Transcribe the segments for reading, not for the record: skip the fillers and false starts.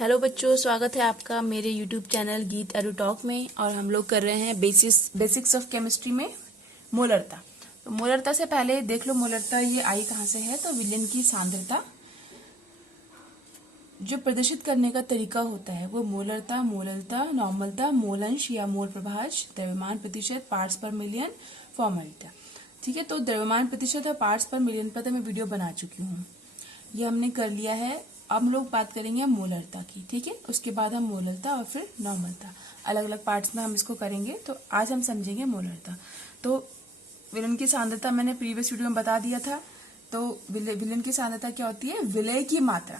Hello बच्चों, स्वागत है आपका मेरे यूट्यूब चैनल गीत एडू टॉक में। और हम लोग कर रहे हैं बेसिक्स ऑफ केमिस्ट्री में मोलरता। तो मोलरता से पहले देख लो मोलरता ये आई कहाँ से है। तो विलयन की सांद्रता जो प्रदर्शित करने का तरीका होता है वो मोलरता, मोललता, नॉर्मलता, मोलंश या मोल प्रभाज, द्रव्यमान प्रतिशत, पार्ट्स पर मिलियन, फॉर्मलिटा। ठीक है, तो द्रव्यमान प्रतिशत और पार्ट्स पर मिलियन पर तो मैं वीडियो बना चुकी हूँ, ये हमने कर लिया है। अब हम लोग बात करेंगे मोलरता की। ठीक है, उसके बाद हम मोललता और फिर नॉर्मलता, अलग अलग पार्ट्स में हम इसको करेंगे। तो आज हम समझेंगे मोलरता। तो विलयन की सांद्रता मैंने प्रीवियस वीडियो में बता दिया था। तो विलयन की सांद्रता क्या होती है? विलय की मात्रा।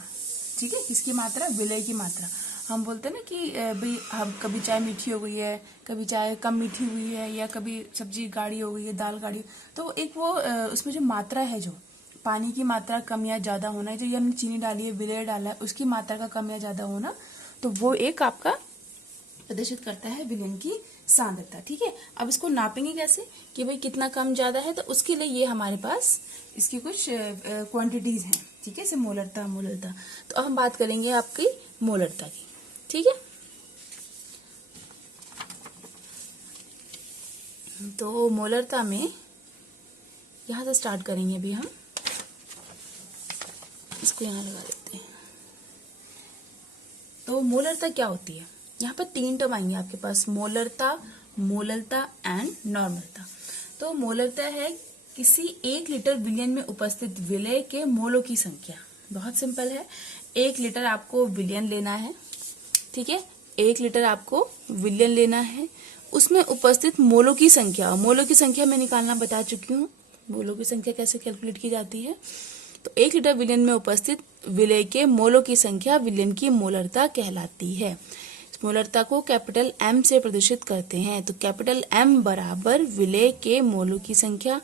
ठीक है, किसकी मात्रा? विलय की मात्रा। हम बोलते हैं ना कि भाई हम कभी चाय मीठी हो गई है, कभी चाय कम मीठी हुई है, या कभी सब्जी गाढ़ी हो गई है, दाल गाढ़ी। तो एक वो उसमें जो मात्रा है, जो पानी की मात्रा कम या ज्यादा होना है, जो ये हमने चीनी डाली है, विलय डाला है, उसकी मात्रा का कम या ज्यादा होना, तो वो एक आपका प्रदर्शित करता है विलयन की सांद्रता। ठीक है, अब इसको नापेंगे कैसे कि भाई कितना कम ज्यादा है। तो उसके लिए ये हमारे पास इसकी कुछ क्वांटिटीज हैं। ठीक है, जैसे मोलरता, मोललता। तो अब हम बात करेंगे आपकी मोलरता की। ठीक है, तो मोलरता में यहां से स्टार्ट करेंगे। अभी हम इसको यहां लगा देते हैं। तो मोलरता क्या होती है? यहाँ पर तीन टर्म आएंगे आपके पास, मोलरता, मोललता एंड नॉर्मलता। तो मोलरता है किसी 1 लीटर विलयन में उपस्थित विलय के मोलों की संख्या। बहुत सिंपल है, 1 लीटर आपको विलयन लेना है। ठीक है, 1 लीटर आपको विलयन लेना है, उसमें उपस्थित मोलों की संख्या। मोलों की संख्या मैं निकालना बता चुकी हूँ, मोलों की संख्या कैसे कैलकुलेट की जाती है। तो 1 लीटर विलयन में उपस्थित विलय के मोलों की संख्या विलयन की मोलरता कहलाती है। इस मोलरता को कैपिटल एम से प्रदर्शित करते हैं। तो कैपिटल एम बराबर विलय के मोलों की संख्या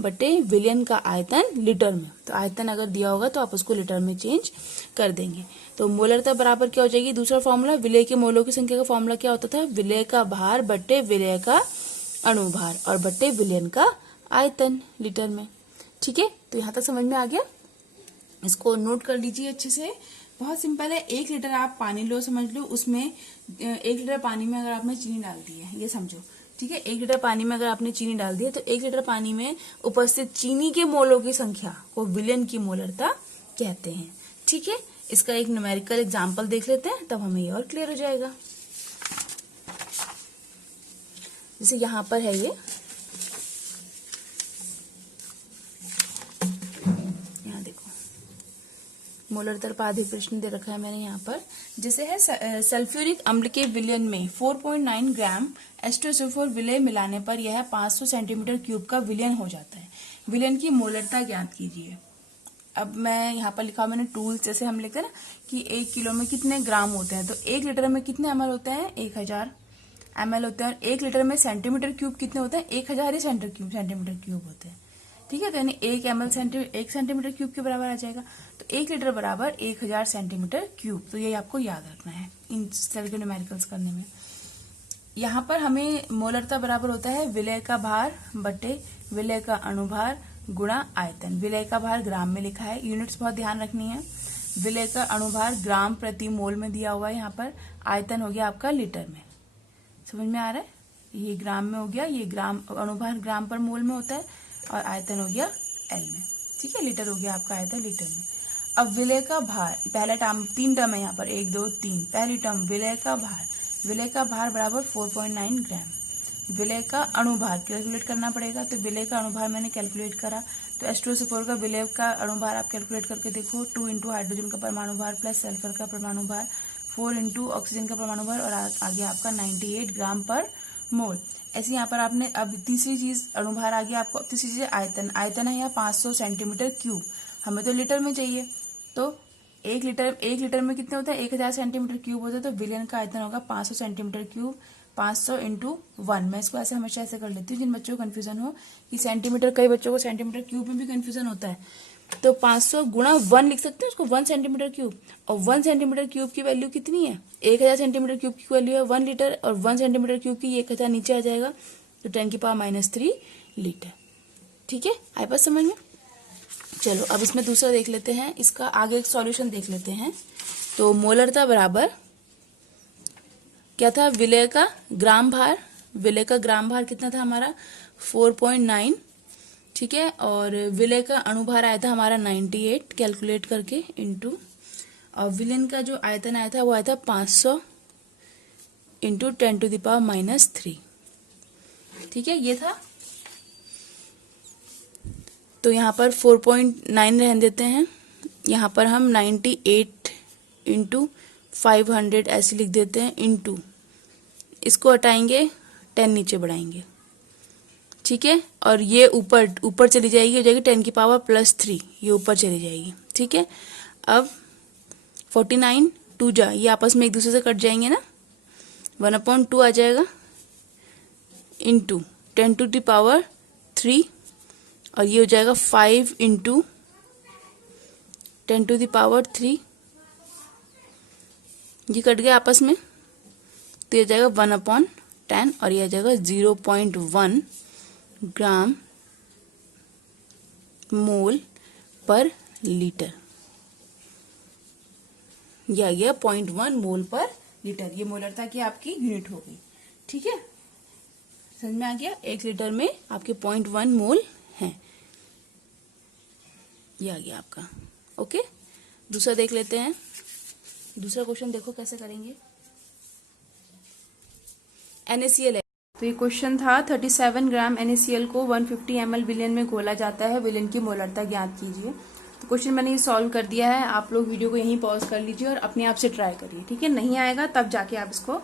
बटे विलयन का आयतन लीटर में। तो आयतन अगर दिया होगा तो आप उसको लीटर में चेंज कर देंगे। तो मोलरता बराबर क्या हो जाएगी? दूसरा फॉर्मूला, विलय के मोलों की संख्या का फॉर्मूला क्या होता था? विलय का भार बटे विलय का अणुभार और बटे विलयन का आयतन लीटर में। ठीक है, तो यहाँ तक समझ में आ गया। इसको नोट कर लीजिए अच्छे से, बहुत सिंपल है। 1 लीटर आप पानी लो, समझ लो, उसमें 1 लीटर पानी में अगर आपने चीनी डाल दी है, ये समझो। ठीक है, 1 लीटर पानी में अगर आपने चीनी डाल दी है तो 1 लीटर पानी में उपस्थित चीनी के मोलों की संख्या को विलयन की मोलरता कहते हैं। ठीक है, इसका एक न्यूमेरिकल एग्जाम्पल देख लेते हैं, तब हमें ये और क्लियर हो जाएगा। जैसे यहाँ पर है ये, मोलरता पर आधे प्रश्न दे रखा है मैंने यहाँ पर। जैसे है सल्फ्यूरिक अम्ल के विलयन में 4.9 ग्राम H2SO4 विलय मिलाने पर यह 500 सेंटीमीटर क्यूब का विलयन हो जाता है। विलयन की मोलरता ज्ञात कीजिए। अब मैं यहाँ पर लिखा मैंने टूल्स, जैसे हम लिखते हैं ना कि 1 किलो में कितने ग्राम होते हैं, तो 1 लीटर में कितने ml होते हैं? 1000 ml होते हैं। 1 लीटर में सेंटीमीटर क्यूब कितने होते हैं? 1000 ही सेंटीमीटर क्यूब होते हैं। ठीक है, तो यानी 1 ml 1 सेंटीमीटर क्यूब के बराबर आ जाएगा। तो 1 लीटर बराबर 1000 सेंटीमीटर क्यूब। तो ये आपको याद रखना है इन तरह के न्यूमेरिकल्स करने में। यहाँ पर हमें मोलरता बराबर होता है विलय का भार बटे विलय का अणुभार गुणा आयतन। विलय का भार ग्राम में लिखा है, यूनिट्स बहुत ध्यान रखनी है। विलय का अणुभार ग्राम प्रति मोल में दिया हुआ है यहाँ पर। आयतन हो गया आपका लीटर में। समझ में आ रहा है? ये ग्राम में हो गया, ये ग्राम अणुभार ग्राम पर मोल में होता है, और आयतन हो गया एल में। ठीक है, लीटर हो गया आपका आयतन लीटर में। अब विलय का भार, पहला टर्म, 3 टर्म है यहाँ पर, 1 2 3। पहली टर्म विलय का भार, विलय का भार बराबर 4.9 ग्राम। विलय का अणुभार कैलकुलेट करना पड़ेगा। तो विलय का अणुभार मैंने कैलकुलेट करा, तो H2SO4 का विलय का अणुभार आप कैलकुलेट करके देखो। 2 इंटू हाइड्रोजन का परमाणु भार प्लस सल्फर का परमाणु भार, 4 इंटू ऑक्सीजन का परमाणु भार, और आगे आपका 98 ग्राम पर मोल। ऐसे यहाँ पर आपने, अब तीसरी चीज अणुभार आ गया आपको। तीसरी चीज आयतन, आयतन है यहाँ 500 सेंटीमीटर क्यूब, हमें तो लीटर में चाहिए। तो 1 लीटर में कितने होते हैं? 1000 सेंटीमीटर क्यूब होते हैं। तो विलयन का आयतन होगा 500 सेंटीमीटर क्यूब, 500 इंटू 1। मैं इसको ऐसे हमेशा ऐसे कर लेती हूँ, जिन बच्चों को कंफ्यूजन हो कि सेंटीमीटर, कई बच्चों को सेंटीमीटर क्यूब में भी कंफ्यूजन होता है, तो 500 गुणा 1 लिख सकते हैं उसको, 1 सेंटीमीटर क्यूब। और 1 सेंटीमीटर क्यूब की वैल्यू कितनी है? 1000 सेंटीमीटर क्यूब की वैल्यू है 1 लीटर, और 1 सेंटीमीटर क्यूब की 1000 नीचे आ जाएगा, तो 10⁻³ लीटर। ठीक है, आई बात समझ में? चलो अब इसमें दूसरा देख लेते हैं, इसका आगे एक सॉल्यूशन देख लेते हैं। तो मोलरता बराबर क्या था, विलय का ग्राम भार, विलय का ग्राम भार कितना था हमारा 4.9, ठीक है, और विलय का अणुभार आया था हमारा 98 कैलकुलेट करके इनटू, और विलयन का जो आयतन आया था वो आया था 500 इंटू 10⁻⁻3, ठीक है, ये था। तो यहाँ पर 4.9 रहने देते हैं, यहाँ पर हम 98 इंटू 500 ऐसे लिख देते हैं, इंटू इसको हटाएंगे 10 नीचे बढ़ाएंगे, ठीक है, और ये ऊपर ऊपर चली जाएगी, हो जाएगी 10⁻+3, ये ऊपर चली जाएगी, ठीक है। अब 49 2 जा, ये आपस में एक दूसरे से कट जाएंगे ना, 1/2 आ जाएगा इंटू 10⁻3, और ये हो जाएगा 5 इंटू 10⁻3, ये कट गया आपस में, तो ये जाएगा 1/10, और ये आ जाएगा 0.1 ग्राम मोल पर लीटर, यह आ गया 0.1 मोल पर लीटर, ये मोलरता की आपकी यूनिट हो गई, ठीक है, समझ में आ गया। 1 लीटर में आपके 0.1 मोल हैं, ये आ गया आपका, ओके। दूसरा देख लेते हैं, दूसरा क्वेश्चन देखो कैसे करेंगे। NaCl है, तो ये क्वेश्चन था 37 ग्राम NaCl को 150 ml विलयन में घोला जाता है, विलयन की मोलरता ज्ञात कीजिए। तो क्वेश्चन मैंने ये सॉल्व कर दिया है, आप लोग वीडियो को यहीं पॉज कर लीजिए और अपने आप से ट्राई करिए, ठीक है, नहीं आएगा तब जाके आप इसको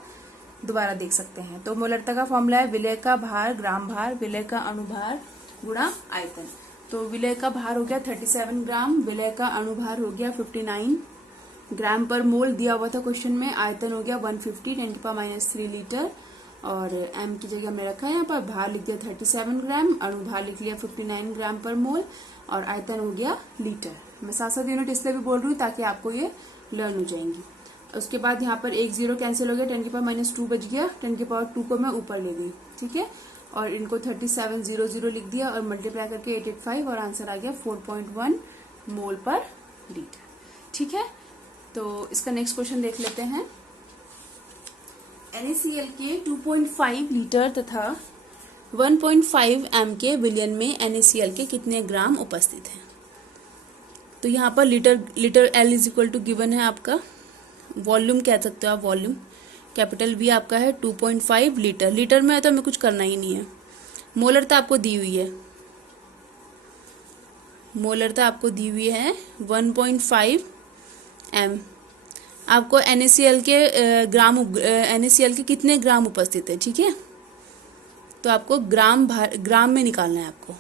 दोबारा देख सकते हैं। तो मोलरता का फॉर्मूला है विलय का भार ग्राम भार, विलय का अणुभार गुणा आयतन। तो विलय का भार हो गया 37 ग्राम, विलय का अणुभार हो गया 59 ग्राम पर मोल दिया हुआ था क्वेश्चन में, आयतन हो गया 150 10⁻³ लीटर, और m की जगह हमने रखा है यहाँ पर, भार लिख दिया 37 ग्राम, अणुभार लिख लिया 59 ग्राम पर मोल, और आयतन हो गया लीटर। मैं साथ साथ यूनिट इसलिए भी बोल रही हूँ ताकि आपको ये लर्न हो जाएंगी। उसके बाद यहाँ पर 1 0 कैंसिल हो गया, 10⁻² बच गया, 10⁻² को मैं ऊपर ले दी, ठीक है, और इनको 3700 लिख दिया और मल्टीप्लाई करके 885, और आंसर आ गया 4.1 मोल पर लीटर, ठीक है। तो इसका नेक्स्ट क्वेश्चन देख लेते हैं। NaCl के 2.5 लीटर तथा 1.5 m के विलयन में NaCl के कितने ग्राम उपस्थित हैं। तो यहाँ पर लीटर L = गिवन है आपका, वॉल्यूम कह सकते हो आप, वॉल्यूम कैपिटल V आपका है 2.5 लीटर, लीटर में है तो हमें कुछ करना ही नहीं है। मोलरता आपको दी हुई है, मोलरता आपको दी हुई है 1.5 m, आपको NaCl के कितने ग्राम उपस्थित है, ठीक है, तो आपको ग्राम में निकालना है आपको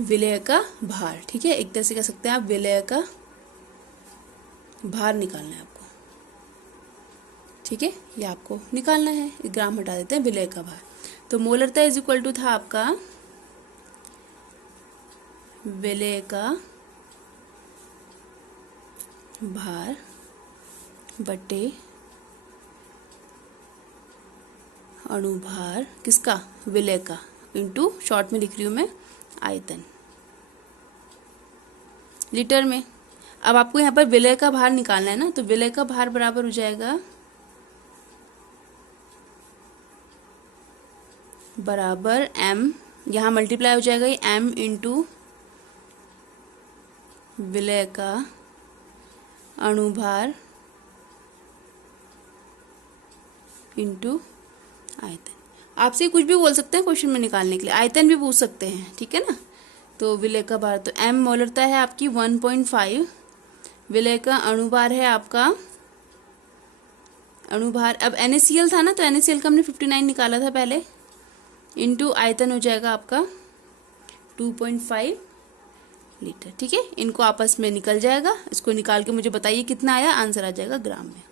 विलय का भार, ठीक है, एक तरह से कह सकते हैं आप विलय का भार निकालना है आपको, ठीक है, ये आपको निकालना है, ग्राम हटा देते हैं, विलय का भार। तो मोलरता = था आपका विलय का भार बटे अणुभार किसका, विलय का, इंटू शॉर्ट में लिख रही हूं मैं आयतन लीटर में। अब आपको यहाँ पर विलय का भार निकालना है ना, तो विलय का भार बराबर हो जाएगा बराबर m, यहाँ मल्टीप्लाई हो जाएगा ये m इंटू विलय का अणुभार इंटू आयतन। आपसे कुछ भी बोल सकते हैं क्वेश्चन में निकालने के लिए, आयतन भी पूछ सकते हैं, ठीक है ना। तो विलय का भार, तो m मोलरता है आपकी 1.5, विलय का अणुभार है आपका, अणुभार अब NaCl था ना, तो NaCl का हमने 59 निकाला था पहले, इंटू आयतन हो जाएगा आपका 2.5 लीटर, ठीक है, इनको आपस में निकल जाएगा, इसको निकाल के मुझे बताइए कितना आया, आंसर आ जाएगा ग्राम में,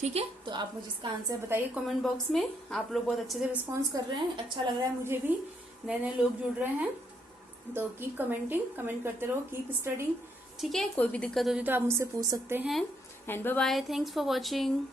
ठीक है। तो आप मुझे इसका आंसर बताइए कमेंट बॉक्स में। आप लोग बहुत अच्छे से रिस्पॉन्स कर रहे हैं, अच्छा लग रहा है मुझे भी, नए नए लोग जुड़ रहे हैं, तो कीप कमेंटिंग, कमेंट करते रहो, कीप स्टडिंग, ठीक है। कोई भी दिक्कत होती तो आप मुझसे पूछ सकते हैं, and bye bye, thanks for watching.